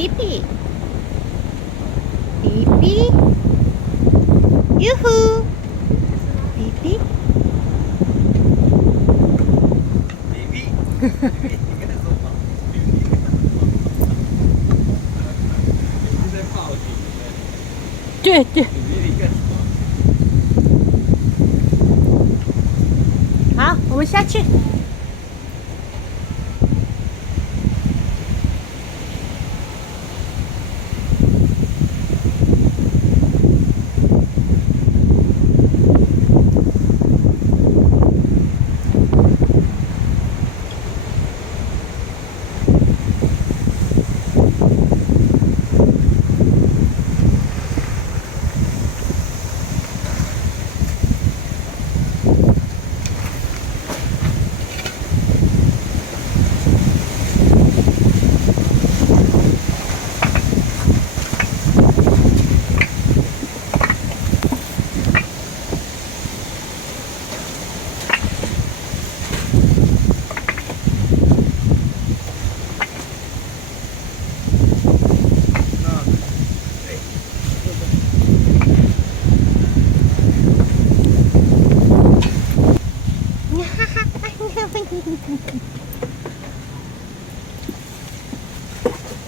比比，比比，哟呼，比比，比比，你跟他说话。你在报警呢？对对，你干什么？好，我们下去。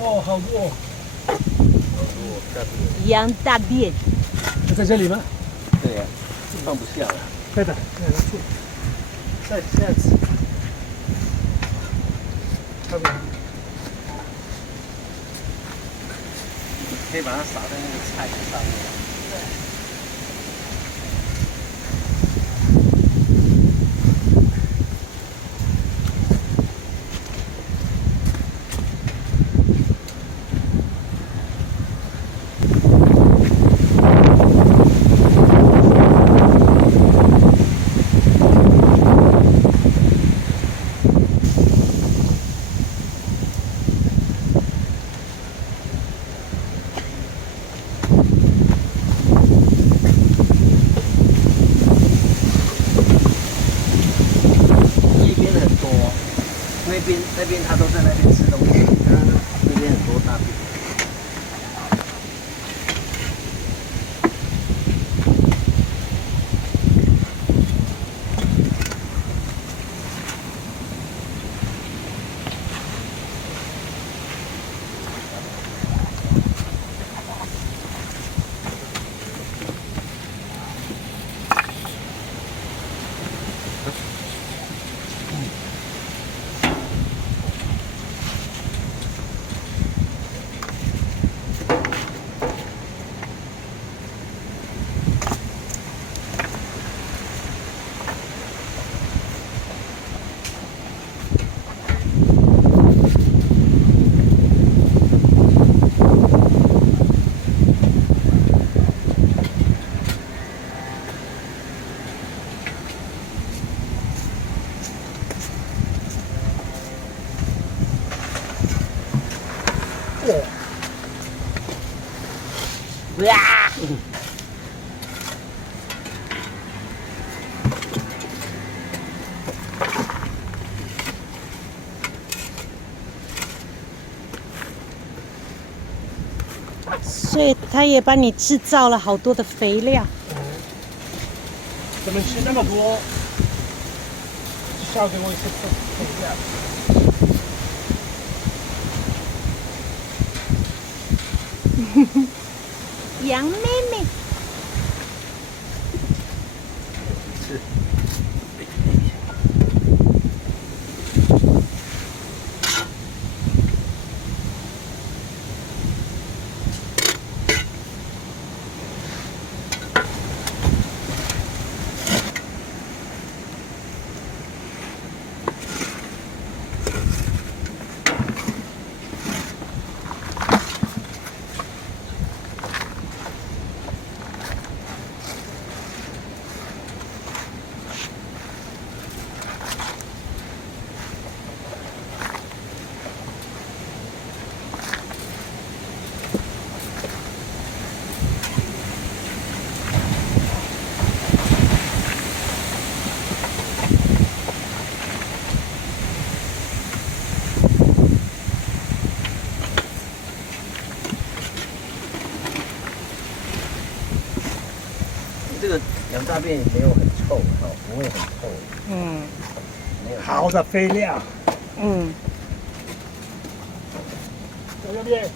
哦，好多、哦。羊大便，在这里吗？对呀，放不下了。对的，再下次。差不多。可以把它撒在那个菜上面。那边他都在那边吃东西，那边很多大便。哇！所以他也帮你制造了好多的肥料。怎么吃那么多？烧给我一些肥料。羊妹妹，是。这个养大便没有很臭，哦，不会很臭，嗯没有。好的肥料，嗯。在这边。